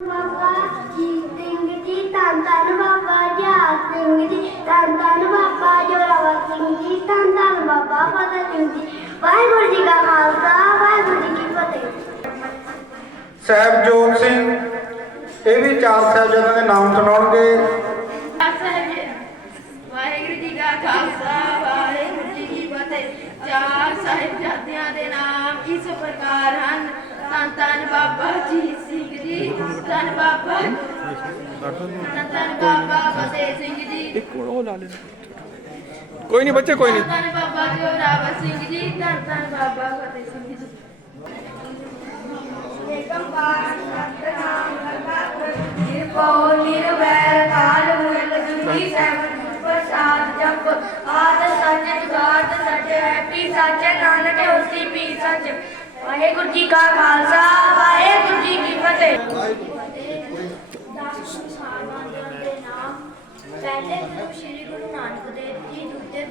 ਬਾਬਾ ਜੀ ਸਿੰਘ ਜੀ ਧੰਨ ਧੰਨ ਬਾਬਾ ਜਹਾਜ ਸਿੰਘ ਜੀ ਧੰਨ ਧੰਨ ਬਾਬਾ ਜੋਰਾਵਰ ਸਿੰਘ ਜੀ ਧੰਨ ਧੰਨ ਬਾਬਾ ਫਤਿਹ ਸਿੰਘ ਜੀ। ਵਾਹਿਗੁਰੂ ਜੀ ਕਾ ਖਾਲਸਾ ਵਾਹਿਗੁਰੂ ਜੀ ਕੀ ਫਤਿਹ। ਸਾਹਿਬਜੋਤ ਸਿੰਘ ਇਹ ਵੀ ਚਾਰ ਸਾਹਿਬਜ਼ਾਦਿਆਂ ਦੇ ਨਾਮ ਸੁਣਾਉਣਗੇ। ਵਾਹਿਗੁਰੂ ਜੀ ਕਾ ਖਾਲਸਾ ਵਾਹਿਗੁਰੂ ਜੀ ਕੀ ਫਤਿਹ। ਚਾਰ ਸਾਹਿਬਜ਼ਾਦਿਆਂ ਦੇ ਨਾਮ ਇਸ ਪ੍ਰਕਾਰ ਹਨ। ਧੰਨ ਧੰਨ ਬਾਬਾ ਜੀ ਧੰਨ ਬਾਬਾ। ਧੰਨ ਬਾਬਾ ਫਤਿਹ ਸਿੰਘ ਜੀ। ਕੋਈ ਨਹੀਂ ਬੱਚੇ ਕੋਈ ਨਹੀਂ। ਧੰਨ ਬਾਬਾ ਜੋਰਾਵਰ ਸਿੰਘ ਜੀ ਧੰਨ ਧੰਨ ਬਾਬਾ ਫਤਿਹ ਸਿੰਘ ਜੀ। ਨਿਰਭਉ ਨਿਰਵੈਰ ਕਾਲ ਮੂਲ ਜੁਗੀ ਸੈਭੰ ਪ੍ਰਸਾਦ ਜਪ। ਆਦ ਸੱਚ ਜੁਗਾਦ ਸੱਚ ਹੈਪੀ ਸੱਚ ਨਾਨਕ ਹੋਸੀ ਪੀ ਸੱਚ। ਵਾਹਿਗੁਰੂ ਜੀ ਕਾ ਖਾਲਸਾ ਵਾਹਿਗੁਰੂ ਜੀ ਕੀ ਫਤਿਹ। ਨਾਮ। ਪਹਿਲੇ ਗੁਰੂ ਸ੍ਰੀ ਗੁਰੂ ਨਾਨਕ ਦੇਵ ਜੀ ਦੂਜੇ